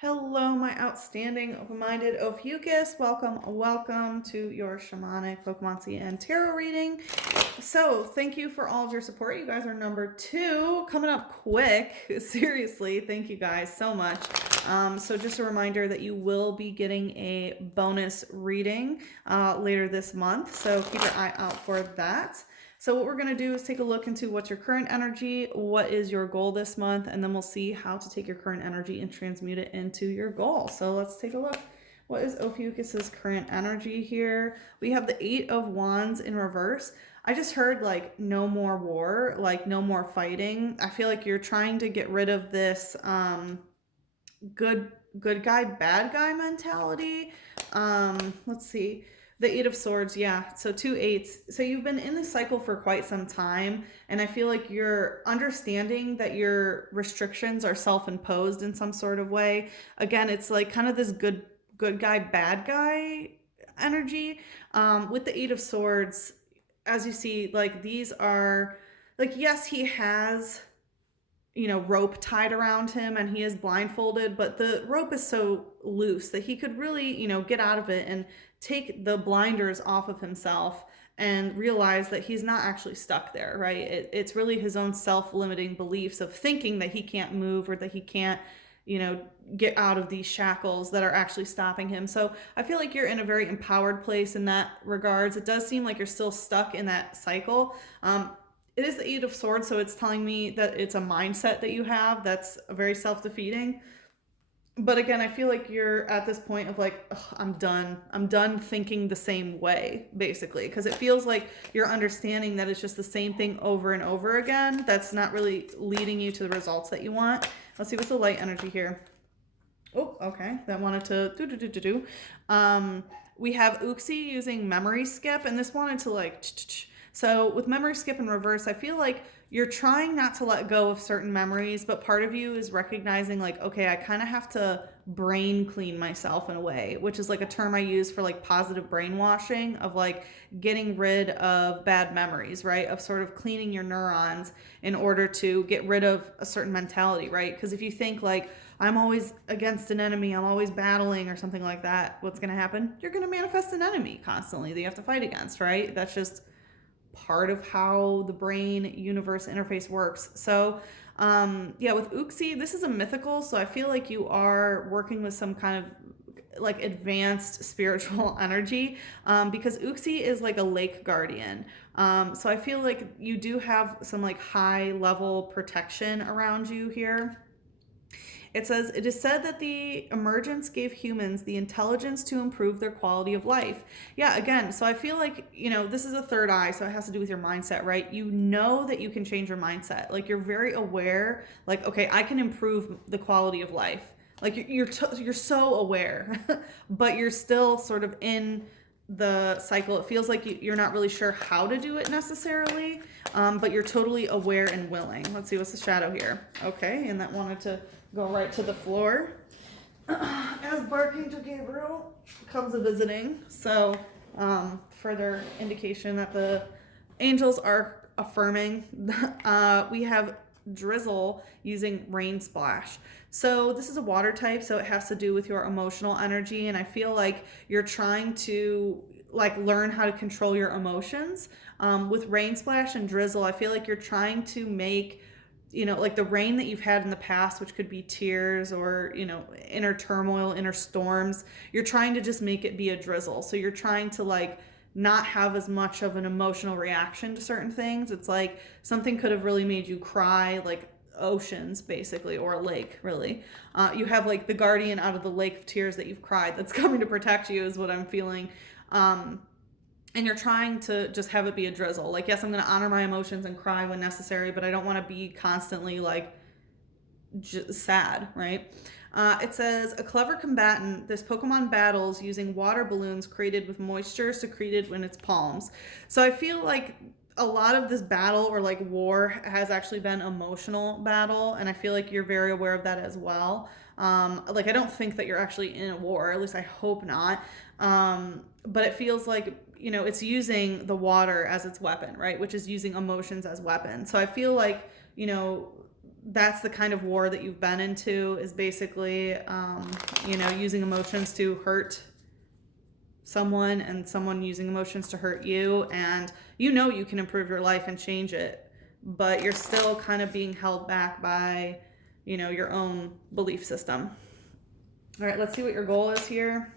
Hello, my outstanding open-minded Ophiuchus. Welcome to your Shamanic, Pokémoncy, and Tarot reading. So, thank you for all of your support. You guys are number 2, coming up quick. Seriously, thank you guys so much. So, just a reminder that you will be getting a bonus reading later this month. So, keep your eye out for that. So what we're going to do is take a look into what's your current energy, what is your goal this month, and then we'll see how to take your current energy and transmute it into your goal. So let's take a look. What is Ophiuchus's current energy here? We have the 8 of Wands in reverse. I just heard like no more war, like no more fighting. I feel like you're trying to get rid of this good guy, bad guy mentality. Let's see. The 8 of Swords, yeah. So 2 8s. So you've been in this cycle for quite some time, and I feel like you're understanding that your restrictions are self-imposed in some sort of way. Again, it's like kind of this good guy, bad guy energy. With the 8 of Swords, as you see, like these are like, yes, he has rope tied around him and he is blindfolded, but the rope is so loose that he could really, get out of it and take the blinders off of himself and realize that he's not actually stuck there, right? It's really his own self-limiting beliefs of thinking that he can't move or that he can't, get out of these shackles that are actually stopping him. So I feel like you're in a very empowered place in that regards. It does seem like you're still stuck in that cycle. It is the 8 of Swords, so it's telling me that it's a mindset that you have that's very self-defeating. But again, I feel like you're at this point of like, ugh, I'm done. I'm done thinking the same way, basically, because it feels like you're understanding that it's just the same thing over and over again. That's not really leading you to the results that you want. Let's see what's the light energy here. Oh, okay. That wanted to do. We have Uxie using memory skip, and this wanted to like. So with memory skip in reverse, I feel like you're trying not to let go of certain memories, but part of you is recognizing like, okay, I kind of have to brain clean myself in a way, which is like a term I use for like positive brainwashing of like getting rid of bad memories, right? Of sort of cleaning your neurons in order to get rid of a certain mentality, right? Because if you think like, I'm always against an enemy, I'm always battling or something like that, what's going to happen? You're going to manifest an enemy constantly that you have to fight against, right? That's just part of how the brain universe interface works. So, yeah, with Uxie, this is a mythical, so I feel like you are working with some kind of like advanced spiritual energy because Uxie is like a lake guardian. So I feel like you do have some like high level protection around you here. It says, it is said that the emergence gave humans the intelligence to improve their quality of life. Yeah, again, so I feel like, this is a third eye, so it has to do with your mindset, right? You know that you can change your mindset. Like you're very aware, like, okay, I can improve the quality of life. Like you're so aware, but you're still sort of in the cycle. It feels like you're not really sure how to do it necessarily, but you're totally aware and willing. Let's see, what's the shadow here? Okay, and that wanted to go right to the floor. As Archangel Gabriel comes a visiting, so further indication that the angels are affirming. We have drizzle using rain splash. So this is a water type, so it has to do with your emotional energy, and I feel like you're trying to like learn how to control your emotions. With rain splash and drizzle, I feel like you're trying to make like the rain that you've had in the past, which could be tears or, inner turmoil, inner storms, you're trying to just make it be a drizzle. So you're trying to like not have as much of an emotional reaction to certain things. It's like something could have really made you cry, like oceans basically, or a lake really. You have like the guardian out of the lake of tears that you've cried that's coming to protect you is what I'm feeling. And you're trying to just have it be a drizzle. Like, yes, I'm going to honor my emotions and cry when necessary, but I don't want to be constantly like sad, right? It says, a clever combatant, this Pokemon battles using water balloons created with moisture secreted in its palms. So I feel like a lot of this battle or like war has actually been emotional battle, and I feel like you're very aware of that as well. Like I don't think that you're actually in a war, at least I hope not. But it feels like it's using the water as its weapon, right? Which is using emotions as weapon. So I feel like that's the kind of war that you've been into, is basically, using emotions to hurt someone and someone using emotions to hurt you. And you can improve your life and change it, but you're still kind of being held back by, your own belief system. All right, let's see what your goal is here.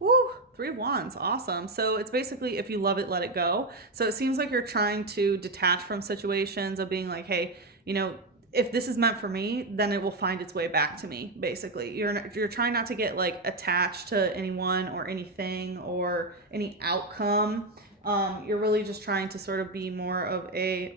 Woo, 3 of Wands, awesome. So it's basically, if you love it, let it go. So it seems like you're trying to detach from situations of being like, hey, if this is meant for me, then it will find its way back to me. Basically, you're trying not to get like attached to anyone or anything or any outcome. You're really just trying to sort of be more of a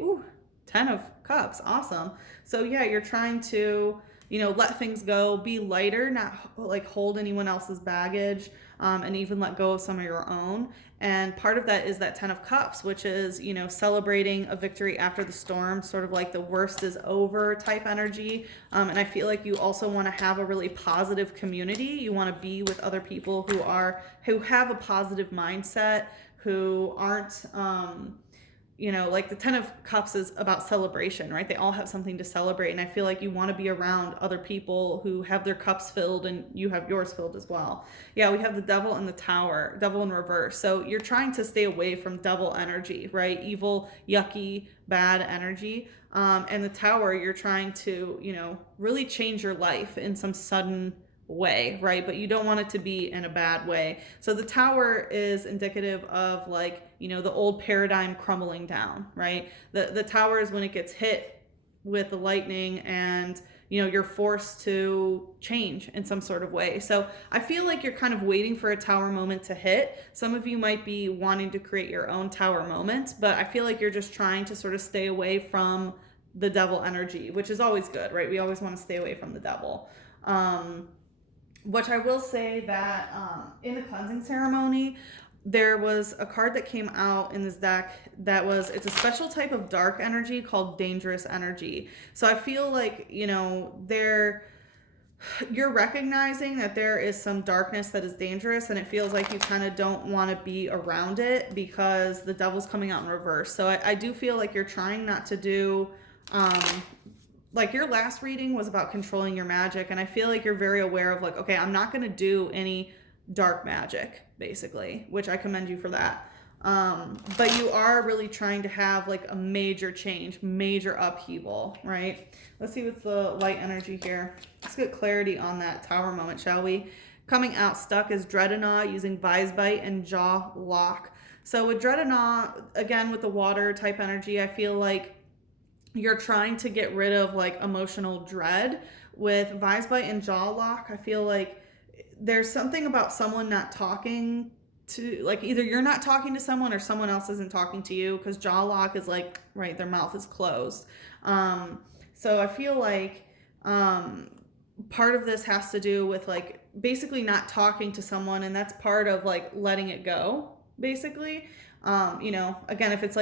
10 of Cups, awesome. So yeah, you're trying to let things go, be lighter, not like hold anyone else's baggage, and even let go of some of your own. And part of that is that 10 of Cups, which is, celebrating a victory after the storm, sort of like the worst is over type energy. And I feel like you also want to have a really positive community. You want to be with other people who have a positive mindset, who aren't, like the 10 of Cups is about celebration, right? They all have something to celebrate. And I feel like you want to be around other people who have their cups filled and you have yours filled as well. Yeah, we have the Devil and the Tower, Devil in reverse. So you're trying to stay away from devil energy, right? Evil, yucky, bad energy. And the Tower, you're trying to, really change your life in some sudden way, right? But you don't want it to be in a bad way. So the Tower is indicative of like, the old paradigm crumbling down, right? The Tower is when it gets hit with the lightning and you're forced to change in some sort of way. So I feel like you're kind of waiting for a Tower moment to hit. Some of you might be wanting to create your own Tower moments, but I feel like you're just trying to sort of stay away from the devil energy, which is always good, right? We always want to stay away from the devil. Which I will say that in the cleansing ceremony, there was a card that came out in this deck it's a special type of dark energy called dangerous energy. So I feel like, you're recognizing that there is some darkness that is dangerous, and it feels like you kind of don't want to be around it because the devil's coming out in reverse. So I do feel like you're trying not to do like your last reading was about controlling your magic, and I feel like you're very aware of like, okay, I'm not going to do any dark magic, basically, which I commend you for that. But you are really trying to have like a major change, major upheaval, right? Let's see what's the light energy here. Let's get clarity on that Tower moment, shall we? Coming out stuck is Dread and Awe, using Vise Bite and Jaw Lock. So with Dread and Awe, again, with the water type energy, I feel like you're trying to get rid of like emotional dread. With Vise Bite and Jaw Lock, I feel like there's something about someone not talking to, like either you're not talking to someone or someone else isn't talking to you, because Jaw Lock is like, right, their mouth is closed. So I feel like part of this has to do with like basically not talking to someone, and that's part of like letting it go, basically. Again, if it's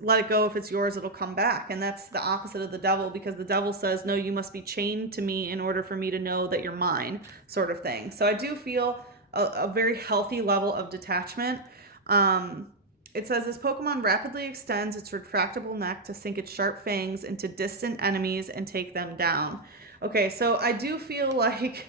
let it go, if it's yours, it'll come back. And that's the opposite of the devil, because the devil says, no, you must be chained to me in order for me to know that you're mine, sort of thing. So I do feel a very healthy level of detachment. It says this Pokemon rapidly extends its retractable neck to sink its sharp fangs into distant enemies and take them down. Okay, so I do feel like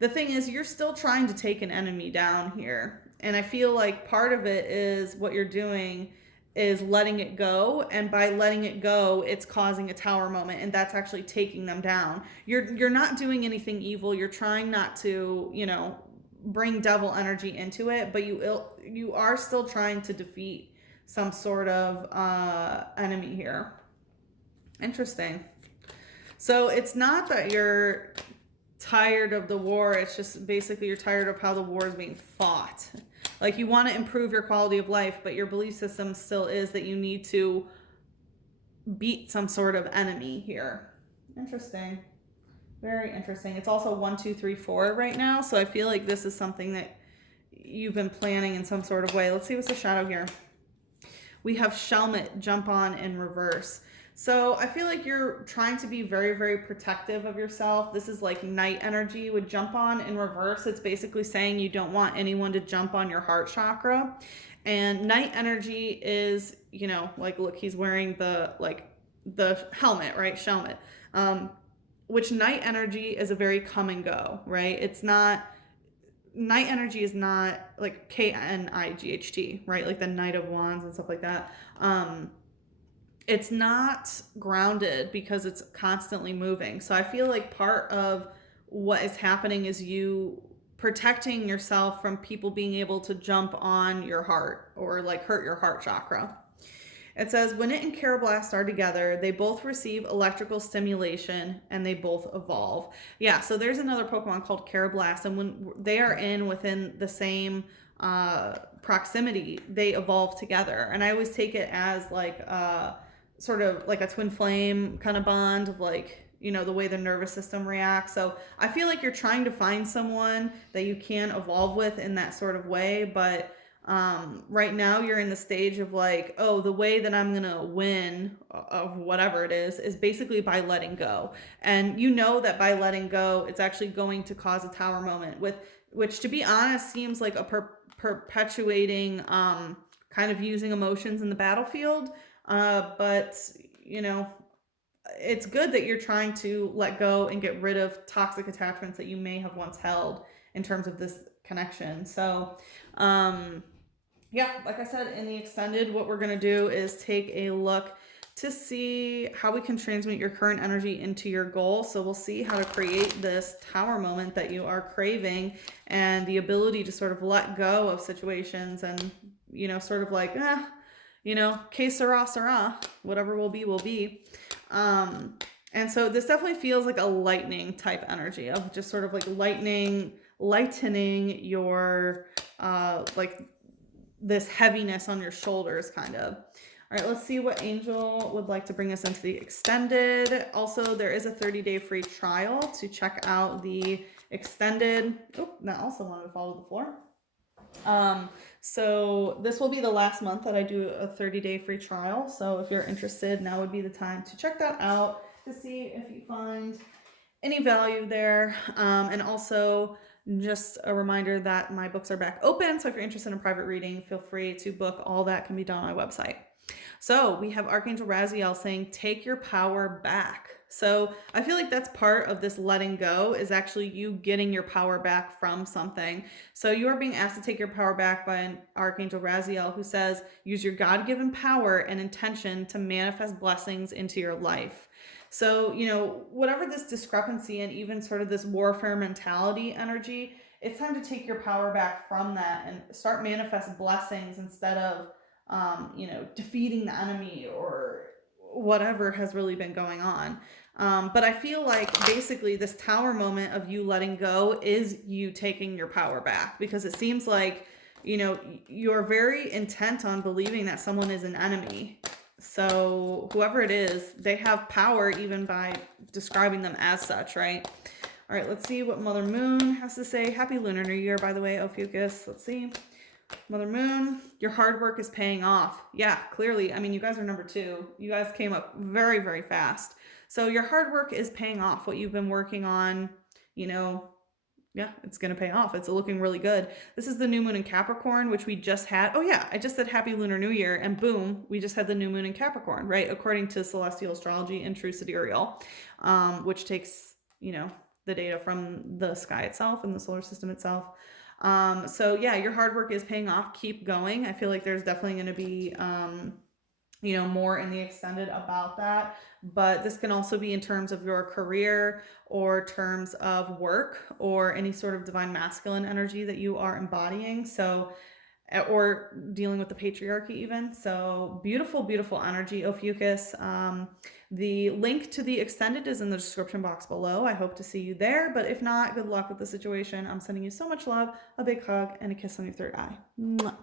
the thing is, you're still trying to take an enemy down here. And I feel like part of it is what you're doing is letting it go. And by letting it go, it's causing a Tower moment. And that's actually taking them down. You're not doing anything evil. You're trying not to, bring devil energy into it. But you are still trying to defeat some sort of enemy here. Interesting. So it's not that you're tired of the war, it's just basically you're tired of how the war is being fought. Like you want to improve your quality of life, but your belief system still is that you need to beat some sort of enemy here. Interesting. Very interesting. It's also 1, 2, 3, 4 right now, so I feel like this is something that you've been planning in some sort of way. Let's see what's the shadow here. We have Shelmet, jump on in reverse. So I feel like you're trying to be very, very protective of yourself. This is like night energy with jump on in reverse. It's basically saying you don't want anyone to jump on your heart chakra. And night energy is, like, look, he's wearing the helmet, right? Shelmet. which night energy is a very come and go, right? It's not, night energy is not like Knight, right? Like the Knight of Wands and stuff like that. It's not grounded because it's constantly moving. So I feel like part of what is happening is you protecting yourself from people being able to jump on your heart or like hurt your heart chakra. It says, when it and Carablast are together, they both receive electrical stimulation and they both evolve. Yeah, so there's another Pokemon called Carablast, and when they are in within the same proximity, they evolve together. And I always take it as like sort of like a twin flame kind of bond of like, you know, the way the nervous system reacts. So I feel like you're trying to find someone that you can evolve with in that sort of way, but right now you're in the stage of like, oh, the way that I'm gonna win of whatever it is basically by letting go. And you know that by letting go it's actually going to cause a tower moment, with which, to be honest, seems like a perpetuating kind of using emotions in the battlefield. But you know, it's good that you're trying to let go and get rid of toxic attachments that you may have once held in terms of this connection. So yeah, like I said, in the extended, what we're going to do is take a look to see how we can transmute your current energy into your goal. So we'll see how to create this tower moment that you are craving, and the ability to sort of let go of situations and, you know, sort of like, you know, que sera, whatever will be, will be. And so this definitely feels like a lightning type energy of just sort of like lightening your, like this heaviness on your shoulders kind of. All right, let's see what Angel would like to bring us into the extended. Also, there is a 30-day free trial to check out the extended. Oh, that also wanted to fall to the floor. So this will be the last month that I do a 30-day free trial. So if you're interested, now would be the time to check that out to see if you find any value there. And also, just a reminder that my books are back open. So if you're interested in private reading, feel free to book. All that can be done on my website. So we have Archangel Raziel saying, take your power back. So I feel like that's part of this letting go, is actually you getting your power back from something. So you are being asked to take your power back by an Archangel Raziel, who says, use your God-given power and intention to manifest blessings into your life. So, you know, whatever this discrepancy and even sort of this warfare mentality energy, it's time to take your power back from that and start manifest blessings instead of, you know, defeating the enemy or whatever has really been going on. But I feel like basically this tower moment of you letting go is you taking your power back, because it seems like, you know, you're very intent on believing that someone is an enemy. So whoever it is, they have power even by describing them as such, right? All right, let's see what Mother Moon has to say. Happy Lunar New Year, by the way, Ophiuchus. Let's see. Mother Moon, your hard work is paying off. Yeah, clearly. I mean, you guys are number 2. You guys came up very, very fast. So your hard work is paying off. What you've been working on, you know, yeah, it's going to pay off. It's looking really good. This is the new moon in Capricorn, which we just had. Oh yeah, I just said Happy Lunar New Year, and boom, we just had the new moon in Capricorn, right? According to celestial astrology and true sidereal, which takes, you know, the data from the sky itself and the solar system itself. So yeah, your hard work is paying off. Keep going. I feel like there's definitely going to be, you know, more in the extended about that. But this can also be in terms of your career or terms of work or any sort of divine masculine energy that you are embodying. So, or dealing with the patriarchy even. So beautiful, beautiful energy, Ophiuchus. The link to the extended is in the description box below. I hope to see you there. But if not, good luck with the situation. I'm sending you so much love, a big hug, and a kiss on your third eye. Mwah.